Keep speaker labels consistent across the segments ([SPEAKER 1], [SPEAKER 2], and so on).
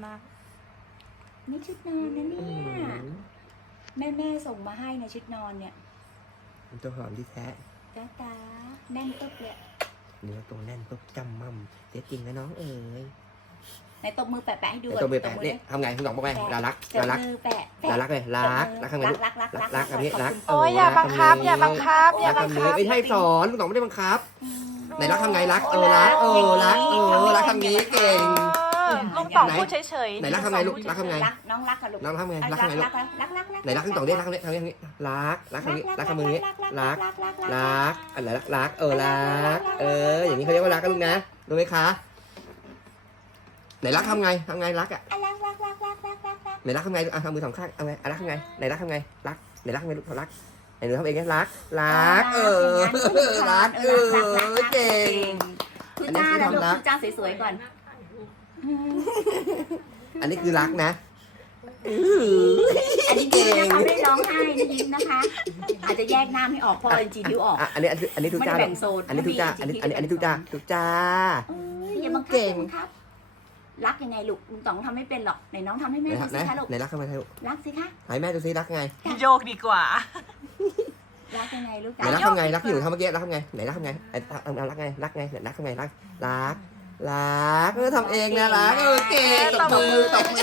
[SPEAKER 1] มาก
[SPEAKER 2] นี่ชุดนอนนะเนี่ยแม่ส่งมาให้ในชุดนอนเนี่ย
[SPEAKER 3] มันตัวหอมที่แท้
[SPEAKER 2] ตาแน่นตุ๊บเลย
[SPEAKER 3] เนื้อตัวแน่นปุ๊บจำมั่มเสียจริงนะน้องเอ๋ย
[SPEAKER 2] ในตบมือแปะให้ดู
[SPEAKER 3] ตัวมือแปะเนี่ยทำไงคุณสองบอกไงลารักลารัก
[SPEAKER 2] มือแปะ
[SPEAKER 3] ลารักเลยรักทำไงลูก รักอันนี้รัก
[SPEAKER 1] โอ้ยอย่าบังคับอย่าบังคับอย่า
[SPEAKER 3] รัก
[SPEAKER 1] บัง
[SPEAKER 3] คำ
[SPEAKER 1] คั
[SPEAKER 3] นี้
[SPEAKER 1] บ
[SPEAKER 3] ไม่ใช่สอนคุณสองไม่ได้บังคับไหนรักทำไงรักรักรักรักทำนี้เก่ง
[SPEAKER 1] ลุงต่องพูดเฉยๆ
[SPEAKER 3] ไหนรักทำไงลูกรักทำไง
[SPEAKER 2] น้องรักค่ะลูก
[SPEAKER 3] น้องทำไงรักทำไงลูก ไหนรักคุณสองดิรักทำนี้ทำนี้รักทำนี้รักทำมือนี้รักอะไรรักรักรักอย่างนี้เขาเรียกว่ารักกันลูกนะรู้ไหมคะไหนรักทำไงรักอ่ะไหนรักทำไงทำมือสองข้างเอาไงรักทำไงไหนรักทำไงรักไหนรักทำไงลูกรักไหนหนูทำเองไงรักรักเก่ง
[SPEAKER 2] ทุจ้าแล้วลูกทุจ้าสวยๆก่อน
[SPEAKER 3] อันนี้คือรักนะ
[SPEAKER 2] อันนี้ยิ้มนะคะไม่ได้ร้องไห้นะยิ้มนะคะ อาจจะแยกน้ำให้ออกเพราะจีนิ้วออก
[SPEAKER 3] อันนี้ทุจ้า
[SPEAKER 2] แบ่งโซน
[SPEAKER 3] อันนี้ทุจ้าอันนี้ทุจ้า
[SPEAKER 2] อย่าบังคับรักยังไงลูกลุงต๋องทำไม่เป็นหรอกไหนน้องทำให้แม่ดูสิคะลูก
[SPEAKER 3] ไหนรักทำไงลูก
[SPEAKER 2] รักสิคะ
[SPEAKER 3] ไหนแม่ดูสิรักไง
[SPEAKER 1] โยกดีกว่า
[SPEAKER 2] รักยังไงลูก
[SPEAKER 3] ไหนรักทำไงรักที่หนูทำเมื่อกี้รักทำไงไหนรักทำไงรักไงรักไงรักทำไงรักทำเองนะรักเก่งตบมือแตะ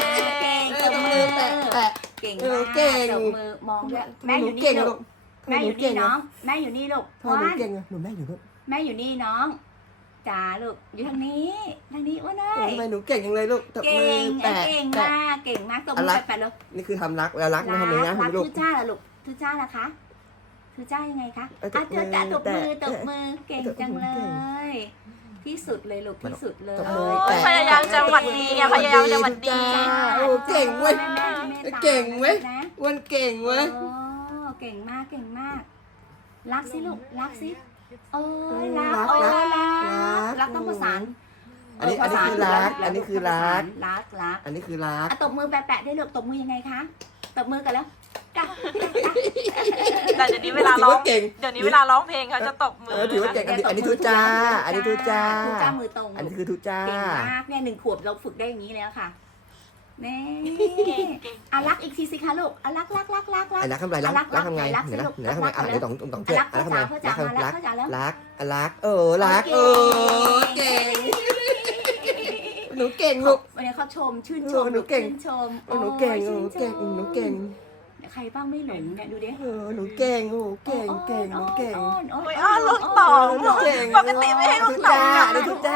[SPEAKER 2] เก่งมากตบมือมองด้วยแม่อยู่นี่ลูกแม่อยู่นี่น้องแม่อยู่นี่ลูก
[SPEAKER 3] พ่อหนูเก่งอะหนูแม่อยู่ลูก
[SPEAKER 2] แม่อยู่นี่น้องจ๋าลูกอยู่ทางนี้อ้วนเอ้ย
[SPEAKER 3] ทำไมหนูเก่งจังเลยลูกตบมือแปะ
[SPEAKER 2] เก่งมากตบมือแปะเลย
[SPEAKER 3] นี่คือทำรักแล้วรักนะทำเลยนะ
[SPEAKER 2] รัก
[SPEAKER 3] ลูก
[SPEAKER 2] ทุจ้าล่ะลูกทุจ้าล่ะคะทุจ้ายังไงคะเจอจ๋าตบมือเก่งจังเลยที่สุดเลยลูกที่สุดเลย
[SPEAKER 1] พยายามจะหวัดดีไงพยายามจะหวัดดี
[SPEAKER 3] โอ้เก่งเว้ยเก่งเว้ยวันเก่งเว้ย
[SPEAKER 2] เก่งมากรักสิลูกรักสิรักต้องประสาน
[SPEAKER 3] อันนี้คือรักอันนี้คือรัก
[SPEAKER 2] รัก
[SPEAKER 3] อันนี้คือรัก
[SPEAKER 2] ตบมือแปะได้ลูกตบมือยังไงคะตบมือกันแล้วจ้ะ
[SPEAKER 1] แต่เดี๋ยวนี้เวลาร้องเพลงเขาจะตบมือ
[SPEAKER 3] ถือว่าเก่งอันนี้ทุจ้าอันนี้ทุจ้า
[SPEAKER 2] ทุจ้ามือตรง
[SPEAKER 3] อันนี้คือทุจ้า
[SPEAKER 2] เก่งมากเนี่ย1 ขวบเราฝึกได้อย่างนี้แล้วค่ะแม่รักอีกทีสิคะลูกรัก
[SPEAKER 3] ไอ้รักทำไรรักทำไงไหนรักทำไงเดี๋ยวต้องเชื่อรักทำไงรักรักรักเก่งหนูเก่งลูก
[SPEAKER 2] วันนี้เขาชมชื่นชม
[SPEAKER 3] หนูเก่ง
[SPEAKER 2] ชื่นชม
[SPEAKER 3] หนูเก่ง
[SPEAKER 2] ใครบ้างไม่หลงเนี่ยดูดิ
[SPEAKER 3] หนูเก่งเก่ง
[SPEAKER 1] โอ้ยลุงต่องปกติไม่ให้ลุงต่อง
[SPEAKER 3] อันนี้ทุจ้า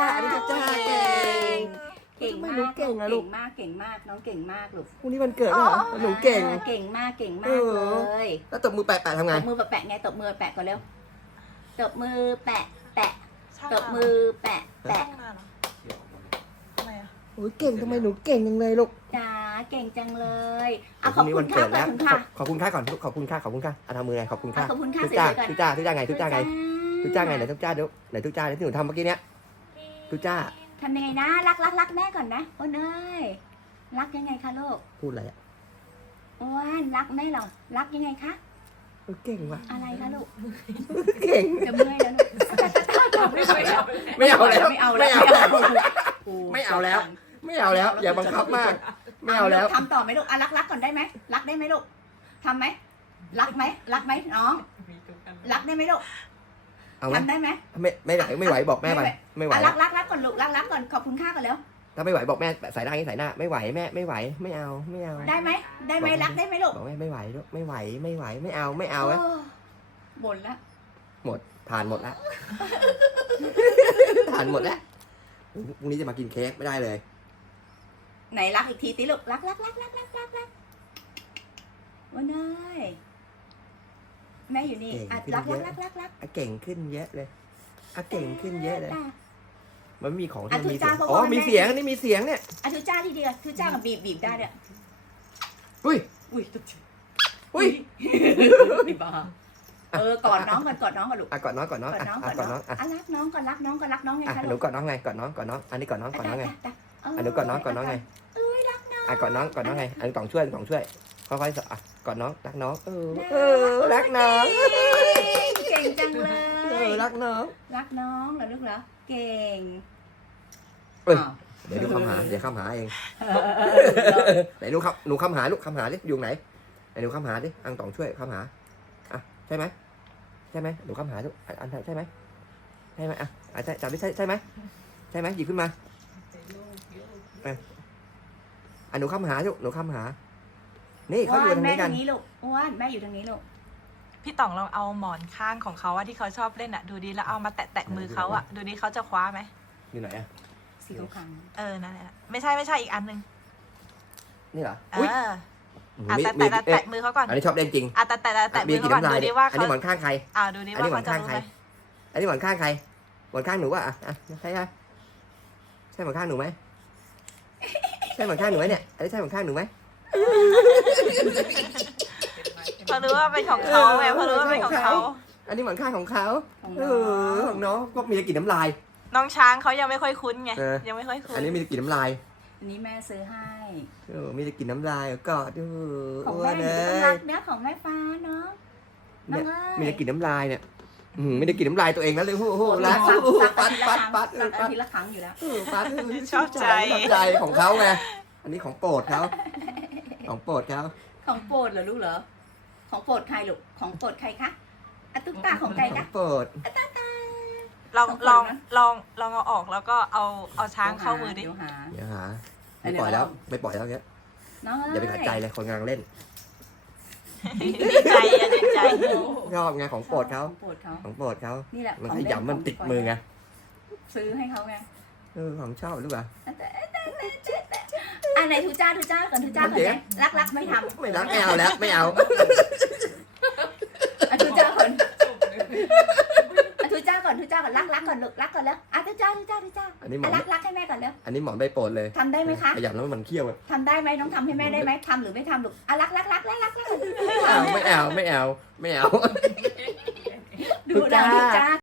[SPEAKER 2] เก่งมากน้องเก่งมากลูก
[SPEAKER 3] พรุ่งนี้วันเกิดเหรอหนูเก่ง
[SPEAKER 2] เก่งมากเลย
[SPEAKER 3] แล้วตบมือแปะทำไง
[SPEAKER 2] ตบมือแปะไงตบมือแปะก่อนเร็วตบมือแปะตบมือแปะ
[SPEAKER 3] โอ้ยเก่งทำไมหนูเก่งจังเลยลูก
[SPEAKER 2] จ้าเก่งจังเลยขอบคุณค่ะขอบคุณค่ะ
[SPEAKER 3] ขอบคุณค่าก่อนขอบคุณค่าทำมือไงขอบคุณค่า
[SPEAKER 2] ขอบคุณค่ะ
[SPEAKER 3] ทุจ้าไงทุจ้าไหนทุจ้าที่หนูทำเมื่อกี้เนี้ยทุจ้า
[SPEAKER 2] ทำยังไงนะรักแม่ก่อนนะโอ้เนยรักยังไงคะลูก
[SPEAKER 3] พูดอะไรอ่ะ
[SPEAKER 2] อ้วนรักแม่หรอรักยังไงคะ
[SPEAKER 3] เก่งว่ะ
[SPEAKER 2] อะไรคะลูก
[SPEAKER 3] เก่ง
[SPEAKER 2] จะเมื่อยแล้วลูก
[SPEAKER 3] ไม่เอาแล้ว
[SPEAKER 2] ไม่เอาแล้ว
[SPEAKER 3] อย่าบังคับมากไม่เอาแล้ว
[SPEAKER 2] ทำต่อไหมลูกรักก่อนได้ไหมรักได้ไหมลูกทำไหมรักไหมน้องรักได้ไหมลูกทำได้ไหม
[SPEAKER 3] ไม่ไหวบอกแม่ไปไม่ไหว
[SPEAKER 2] รักก่อนลูกรักก่อนขอบคุณค่าก่อนแล้ว
[SPEAKER 3] ถ้าไม่ไหวบอกแม่ใส่หน้าใส่หน้าไม่ไหวแม่ไม่ไหวไม่เอา
[SPEAKER 2] ได้ไหมรักได้ไหมลูก
[SPEAKER 3] บอกแม่ไม่ไหวลูกไม่ไหวไม่เอา
[SPEAKER 2] บ่นละ
[SPEAKER 3] หมดผ่านหมดแล้วผ่านหมดแล้วพรุ่งนี้จะมากินเค้กไม่ได้เลย
[SPEAKER 2] ไหนรักอีกทีติลูกรักวันเนยแม่อยู่นี่รัก
[SPEAKER 3] เก่งขึ้นเยอะเลยเก่งขึ้นเยอะเลยมันมีของที่มีเสียงมีเสียงเนี่ย
[SPEAKER 2] ทุจ้าทีเดียวทุจ้ากับบีบได้เนี่ย
[SPEAKER 3] อุ้ย
[SPEAKER 2] บ้ากอดน้องก่อนลูก
[SPEAKER 3] กอดน้อง
[SPEAKER 2] รักน้องก่อนไงคะ
[SPEAKER 3] หนูกอดน้องไงกอดน้องอันนี้กอดน้องไงอันนี้กอดน้องไงกอดน้องไงอันนี้ต้องช่วยค่อยๆกอดน้องรักน้องรักน้อง
[SPEAKER 2] เก่งจังเลย
[SPEAKER 3] รักน้อง
[SPEAKER 2] เหรอลูกเหรอเก่ง
[SPEAKER 3] เดี๋ยวดูคำหาเดี๋ยวคำหาเองไหนดูครับหนูคำหาลูกคำหาดิอยู่ไหนไหนหนูคำหาดิอังต๋องช่วยคำหาอ่ะใช่ไหมใช่ไหมหนูคำหาลูกอันใช่ไหมใช่ไหมอ่ะจับดิใช่ไหมใช่ไหมหยิบขึ้นมาอ่ะหนูคำหาลูกหนูคำหานี่เขาอยู่ตรง
[SPEAKER 2] แม่
[SPEAKER 3] นี้กั
[SPEAKER 2] ทาน งนี้ลูกอ้วนแม่อยู่ทางนี้ลูก
[SPEAKER 1] พี่ต่องลองเอาหมอนข้างของเขาอะที่เขาชอบเล่นอะดูดีแล้วเอามาแตะมือเขาอะดูดีเขาจะคว้าไหม
[SPEAKER 3] อยู่ไหนอ่ะ
[SPEAKER 2] สีขาว
[SPEAKER 1] นั่นแหละไม่ใช่อีกอันนึง
[SPEAKER 3] นี่เหรอ
[SPEAKER 1] แตะมือเขาก่อน
[SPEAKER 3] อันนี้ชอบเล่นจริง
[SPEAKER 1] แตะมือเขาก่อนดูดีว่า
[SPEAKER 3] อัน
[SPEAKER 1] เขา
[SPEAKER 3] นี้หมอนข้างใคร
[SPEAKER 1] ดูดีว่าเขาจะรู้ไหม
[SPEAKER 3] อันนี้หมอนข้างใครหมอนข้างหนูอ่ะใช่ใช่หมอนข้างหนูไหมใช่หมอนข้างหนูไหมเนี่ยอันนี้ใช่หมอนข้างหนูไหม
[SPEAKER 1] เขารู้ว่าเป็นของเขาไงเขารู้ว่าเป็นของเขา
[SPEAKER 3] อันนี้หมอนข้างของเขา
[SPEAKER 2] ๆของ
[SPEAKER 3] ของน้องก็มีแต่กลิ่นน้ำลาย
[SPEAKER 1] น้องช้างเขายังไม่ค่อยคุ้นไงยังไม่ค่อยคุ้น
[SPEAKER 3] อันนี้มีแต่กลิ่นน้ำลาย
[SPEAKER 2] อันนี้แม่ซื้อให้
[SPEAKER 3] มีแต่กลิ่นน้ำลายก็ดู
[SPEAKER 2] ของแม่หนูต้องรักเนื้อของแม่ฟ้าเนาะน้อง
[SPEAKER 3] มีแต่กลิ่นน้ำลายเนี่ยไม่ได้กลิ่นน้ำลายตัวเองนะเลยโอ้โหรักปัด
[SPEAKER 2] ทีละครั้งอยู่แล้ว
[SPEAKER 3] ปัด
[SPEAKER 1] ชอบใจ
[SPEAKER 3] ของเขาไงอันนี้ของโปรดเขาของโปรดเขา
[SPEAKER 2] ของโปรดเหรอลูกเหรอของโปรดใครลูกของโปรดใครคะอะตุ๊กตาของใคร
[SPEAKER 3] ขอ
[SPEAKER 2] คะ
[SPEAKER 3] งโปรด
[SPEAKER 1] ลองเอาออกแล้วก็เอาช้างเข้ามือดิ
[SPEAKER 2] เดี๋ยวหา
[SPEAKER 3] เดี๋ยวหาไม่ปล่อยแล้วเนี้ย
[SPEAKER 2] น้อง
[SPEAKER 3] อย่าไปขัดใจเลยคนกำลังเล่น
[SPEAKER 1] ดีใจ
[SPEAKER 3] ชอบไงของโปรดเขา
[SPEAKER 2] ของโปรดเขา
[SPEAKER 3] ของโปรดเขา
[SPEAKER 2] นี่แหละ
[SPEAKER 3] มันขยำมันติดมือไง
[SPEAKER 2] ซื้อให้เขาไง
[SPEAKER 3] ของชอบหรือเปล่า
[SPEAKER 2] อันไหนทูจ้าก่อนทูจ้าก่อนไหมรักไม่ทำ
[SPEAKER 3] ไม่รักไม่เอาแล้วไม่เอา
[SPEAKER 2] ทูจ้าก่อนทูจ้าก่อนรักก่อนลูกรักก่อนแล้วทูจ้า
[SPEAKER 3] อันนี้หมอน
[SPEAKER 2] รักให้แม่ก่อนแล้ว
[SPEAKER 3] อันนี้หมอนใบโปรดเลย
[SPEAKER 2] ทำได้ไหมคะ
[SPEAKER 3] ขยำแล้วมันเคี้ยว
[SPEAKER 2] ทำได้ไหมน้องทำให้แม่ได้ไหมทำหรือไม่ทำลูกรัก
[SPEAKER 3] ไม่เอา
[SPEAKER 2] ดูจ้า